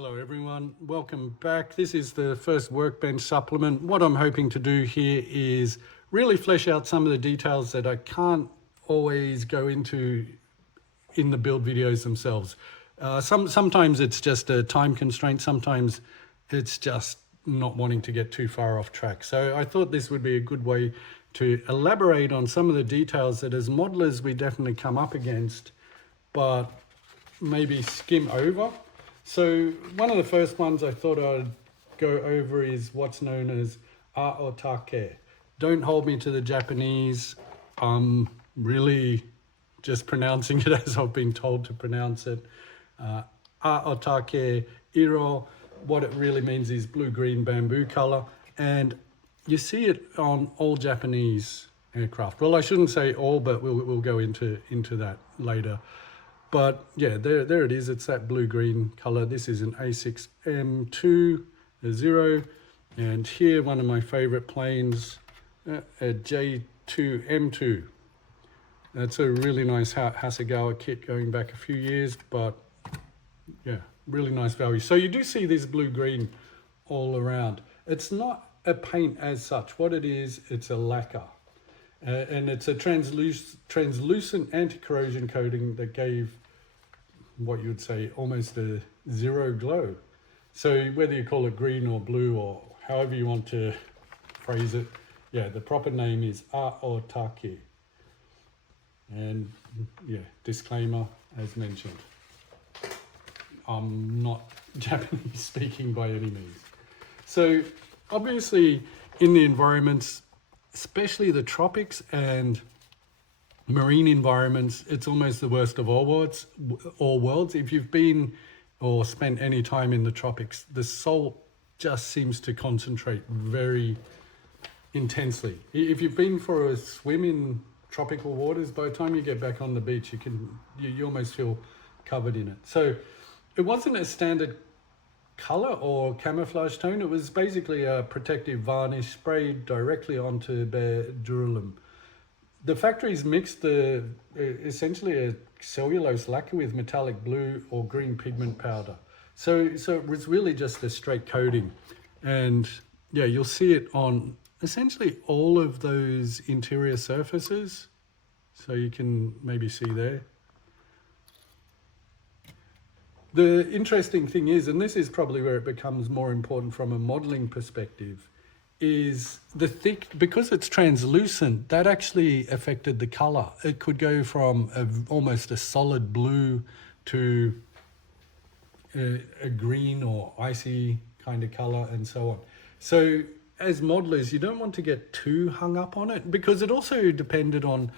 Hello everyone, welcome back. This is the first Workbench Supplement. What I'm hoping to do here is really flesh out some of the details that I can't always go into in the build videos themselves. Sometimes it's just a time constraint, sometimes it's just not wanting to get too far off track. So I thought this would be a good way to elaborate on some of the details that as modelers we definitely come up against, but maybe skim over. So one of the first ones I thought I'd go over is what's known as Aotake. Don't hold me to the Japanese. I'm really just pronouncing it as I've been told to pronounce it. Aotake Iro, what it really means is blue-green bamboo color. And you see it on all Japanese aircraft. Well, I shouldn't say all, but we'll go into that later. But yeah, there it is. It's that blue-green color. This is an A6M2 Zero. And here, one of my favorite planes, a J2M2. That's a really nice Hasegawa kit going back a few years, but yeah, really nice value. So you do see this blue-green all around. It's not a paint as such. What it is, it's a lacquer. And it's a translucent anti-corrosion coating that gave what you would say almost a zero glow. So whether you call it green or blue or however you want to phrase it, yeah, the proper name is Aotake. And yeah, disclaimer as mentioned, I'm not Japanese speaking by any means. So obviously in the environments, especially the tropics and marine environments, it's almost the worst of all worlds. If you've been or spent any time in the tropics, the salt just seems to concentrate very intensely. If you've been for a swim in tropical waters, by the time you get back on the beach, you almost feel covered in it. So it wasn't a standard color or camouflage tone. It was basically a protective varnish sprayed directly onto bare duralumin. The factories mixed essentially a cellulose lacquer with metallic blue or green pigment powder. So it was really just a straight coating. And yeah, you'll see it on essentially all of those interior surfaces. So you can maybe see there. The interesting thing is, and this is probably where it becomes more important from a modeling perspective, is because it's translucent, that actually affected the color. It could go from almost a solid blue to a green or icy kind of color and so on. So as modelers, you don't want to get too hung up on it because it also depended on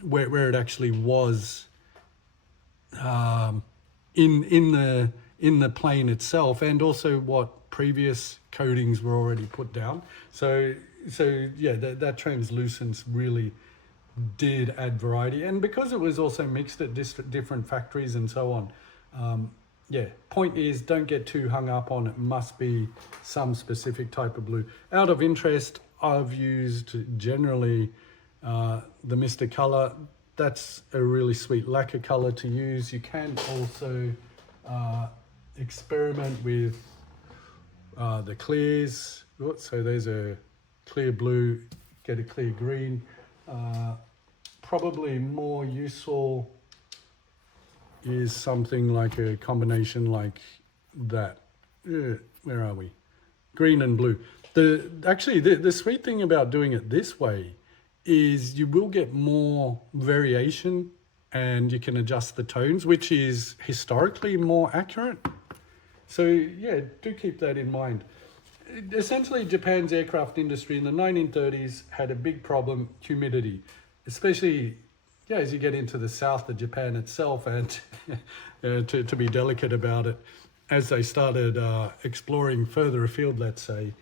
where it actually was in the plane itself, and also what previous coatings were already put down. So yeah, that translucence really did add variety, and because it was also mixed at different factories and so on. Yeah, point is, don't get too hung up on it must be some specific type of blue. Out of interest, I've used generally the Mr. Color. That's a really sweet lacquer color to use. You can also experiment with the clears. So there's a clear blue, get a clear green. Probably more useful is something like a combination like that. Where are we? Green and blue. Actually, the sweet thing about doing it this way is you will get more variation and you can adjust the tones, which is historically more accurate. So yeah, do keep that in mind. Essentially, Japan's aircraft industry in the 1930s had a big problem, humidity, especially as you get into the south of Japan itself, and to be delicate about it, as they started exploring further afield, let's say,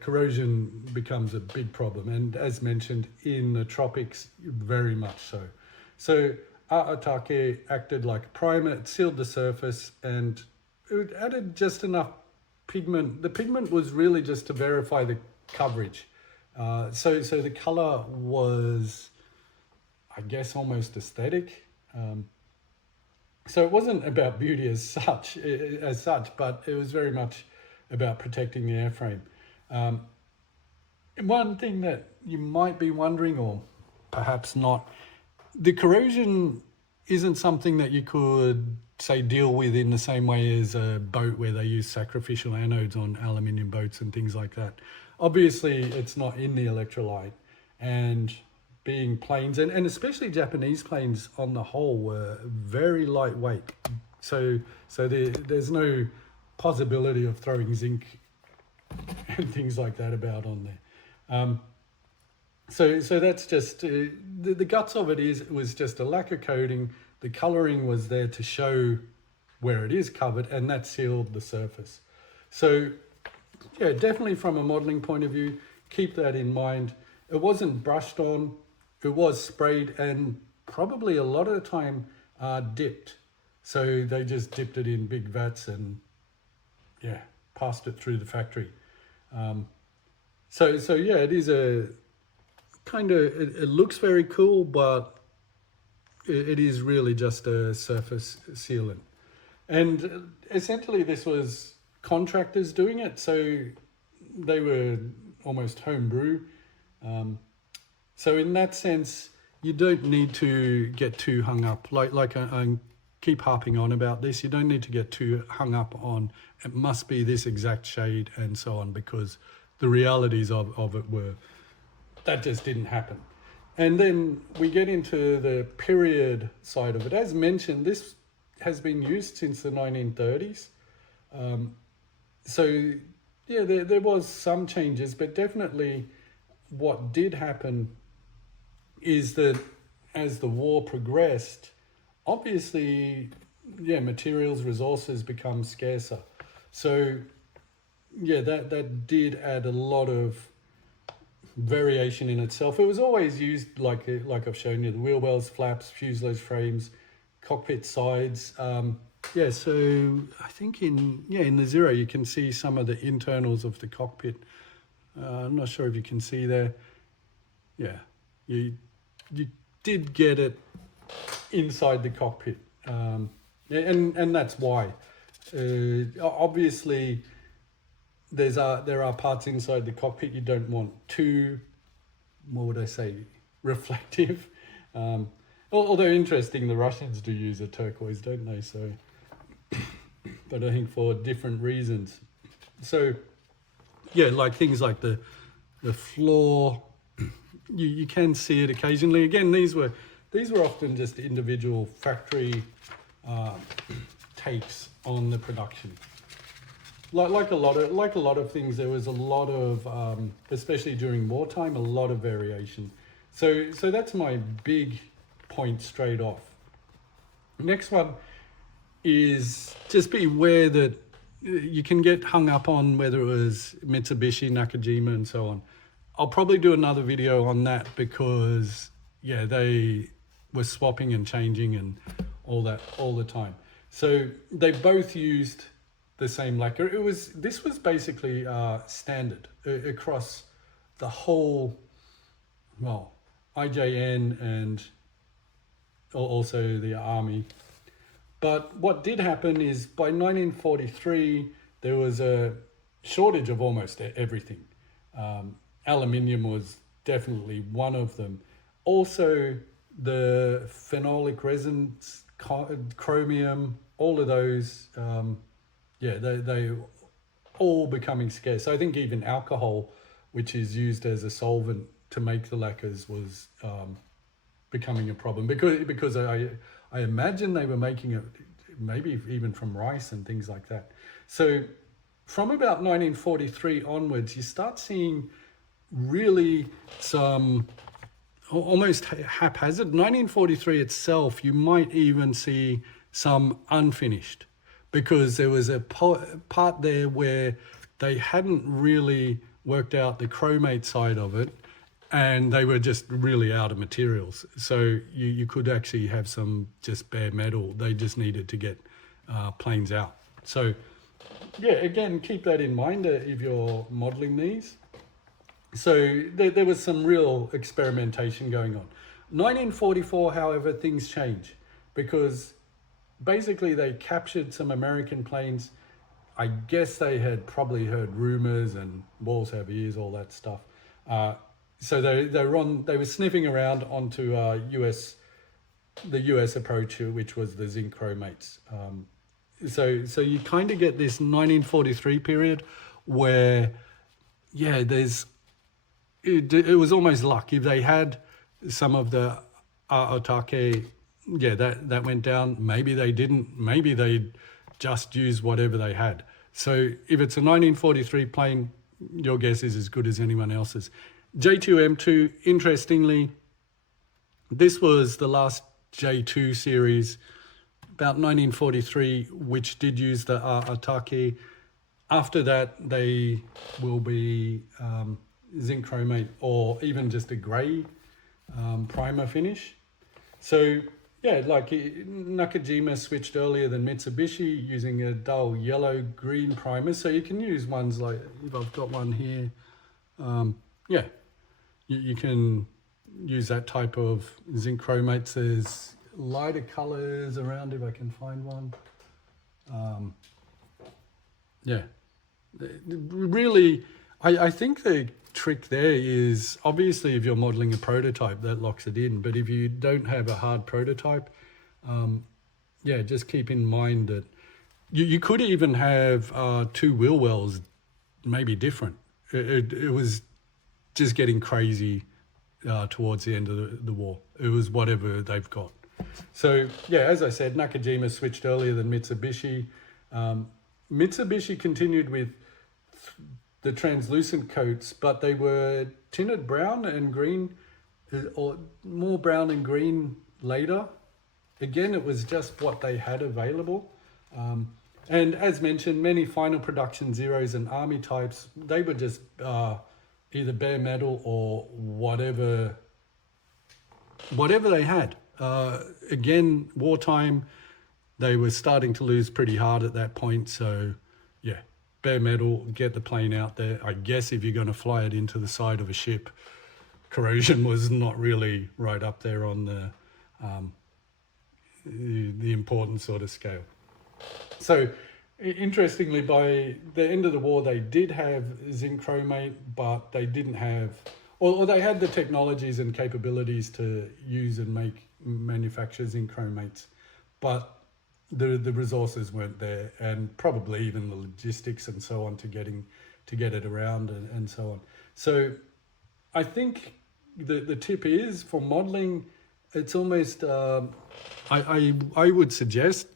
corrosion becomes a big problem, and as mentioned, in the tropics, very much so. So Aotake acted like a primer. It sealed the surface and it added just enough pigment. The pigment was really just to verify the coverage. So the color was, I guess, almost aesthetic. So it wasn't about beauty as such, but it was very much about protecting the airframe. One thing that you might be wondering, or perhaps not, the corrosion isn't something that you could, say, deal with in the same way as a boat where they use sacrificial anodes on aluminium boats and things like that. Obviously, it's not in the electrolyte, and being planes, and especially Japanese planes on the whole, were very lightweight. So there's no possibility of throwing zinc and things like that about on there. So that's just the guts of it was just a lacquer coating. The coloring was there to show where it is covered, and that sealed the surface. So yeah, definitely from a modeling point of view, keep that in mind. It wasn't brushed on, it was sprayed, and probably a lot of the time dipped. So they just dipped it in big vats and yeah, passed it through the factory. So yeah, it is a kind of, it looks very cool, but it is really just a surface sealant. And essentially this was contractors doing it, so they were almost homebrew. So in that sense, you don't need to get too hung up. Like I keep harping on about this, you don't need to get too hung up on it must be this exact shade and so on, because the realities of it were that just didn't happen. And then we get into the period side of it. As mentioned, this has been used since the 1930s. So yeah, there was some changes, but definitely what did happen is that as the war progressed, obviously, yeah, materials, resources become scarcer. So yeah, that did add a lot of variation in itself. It was always used like I've shown you, the wheel wells, flaps, fuselage frames, cockpit sides. Yeah, so I think in the Zero you can see some of the internals of the cockpit. I'm not sure if you can see there. Yeah, you did get it inside the cockpit, and that's why. Obviously, there are parts inside the cockpit you don't want too, what would I say, reflective. Although interesting, the Russians do use a turquoise, don't they? So, but I think for different reasons. So, yeah, like things like the floor, you can see it occasionally. Again, these were often just individual factory takes on the production. Like a lot of things, there was a lot of, especially during wartime, a lot of variation. So that's my big point straight off. Next one is just be aware that you can get hung up on whether it was Mitsubishi, Nakajima, and so on. I'll probably do another video on that because yeah, they were swapping and changing and all that all the time. So they both used the same lacquer. This was basically standard across the whole, well, IJN and also the army. But what did happen is by 1943 there was a shortage of almost everything. Aluminium was definitely one of them. Also the phenolic resins, chromium, all of those, yeah, they all becoming scarce. So I think even alcohol, which is used as a solvent to make the lacquers, was becoming a problem because I imagine they were making it maybe even from rice and things like that. So from about 1943 onwards, you start seeing really some almost haphazard. 1943 itself, you might even see some unfinished, because there was a part there where they hadn't really worked out the chromate side of it, and they were just really out of materials. So you could actually have some just bare metal. They just needed to get planes out. So yeah, again, keep that in mind if you're modeling these. So there was some real experimentation going on. 1944, however, things change, because basically they captured some American planes. I guess they had probably heard rumors and walls have ears, all that stuff. So they were sniffing around onto the US approach, which was the zinc chromates. So you kind of get this 1943 period where, yeah, it was almost luck. If they had some of the Aotake, yeah, that went down. Maybe they didn't. Maybe they just used whatever they had. So if it's a 1943 plane, your guess is as good as anyone else's. J2M2, interestingly, this was the last J2 series, about 1943, which did use the Aotake. After that, they will be zinc chromate or even just a grey primer finish. So yeah, like Nakajima switched earlier than Mitsubishi using a dull yellow-green primer. So you can use ones like, if I've got one here, yeah, you can use that type of zinc chromates. There's lighter colors around if I can find one. Yeah, really, I think the trick there is obviously if you're modeling a prototype, that locks it in. But if you don't have a hard prototype, yeah, just keep in mind that you could even have two wheel wells, maybe different. It was just getting crazy towards the end of the war. It was whatever they've got. So yeah, as I said, Nakajima switched earlier than Mitsubishi. Mitsubishi continued with the translucent coats, but they were tinted brown and green, or more brown and green later. Again, it was just what they had available. And as mentioned, many final production Zeros and Army types, they were just either bare metal or whatever they had. Again, wartime, they were starting to lose pretty hard at that point. So yeah, bare metal, get the plane out there. I guess if you're going to fly it into the side of a ship, corrosion was not really right up there on the important sort of scale. So interestingly, by the end of the war, they did have zinc chromate, but they didn't have, or they had the technologies and capabilities to use and manufacture zinc chromates, but the resources weren't there, and probably even the logistics and so on to get it around and so on. So I think the tip is for modeling, it's almost I would suggest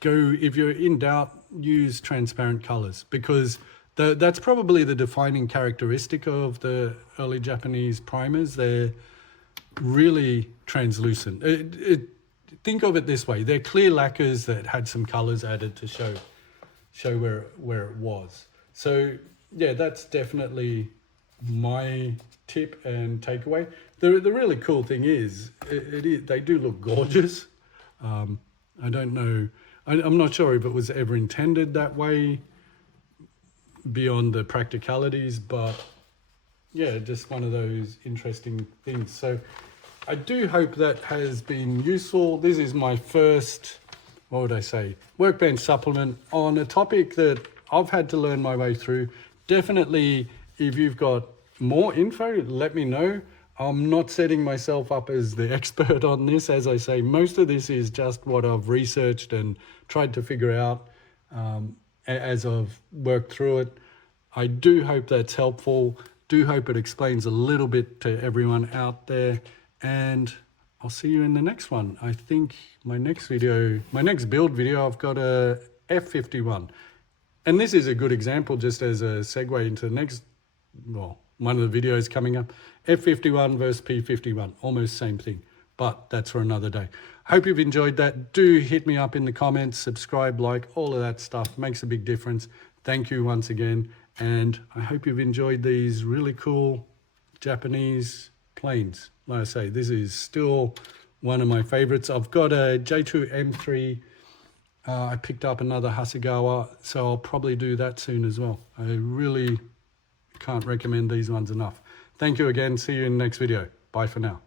go, if you're in doubt, use transparent colors, because that's probably the defining characteristic of the early Japanese primers. They're really translucent. Think of it this way: they're clear lacquers that had some colors added to show where it was. So yeah, that's definitely my tip and takeaway. The really cool thing is, they do look gorgeous. I don't know. I'm not sure if it was ever intended that way beyond the practicalities, but yeah, just one of those interesting things. So I do hope that has been useful. This is my first, what would I say, Workbench supplement on a topic that I've had to learn my way through. Definitely, if you've got more info, let me know. I'm not setting myself up as the expert on this. As I say, most of this is just what I've researched and tried to figure out as I've worked through it. I do hope that's helpful. Do hope it explains a little bit to everyone out there. And I'll see you in the next one. I think my next build video, I've got a F51. And this is a good example, just as a segue into the next, well, one of the videos coming up. F51 versus P51, almost same thing, but that's for another day. Hope you've enjoyed that. Do hit me up in the comments, subscribe, like, all of that stuff makes a big difference. Thank you once again. And I hope you've enjoyed these really cool Japanese planes. Like I say, this is still one of my favorites. I've got a J2M3. I picked up another Hasegawa, so I'll probably do that soon as well. I really can't recommend these ones enough. Thank you again. See you in the next video. Bye for now.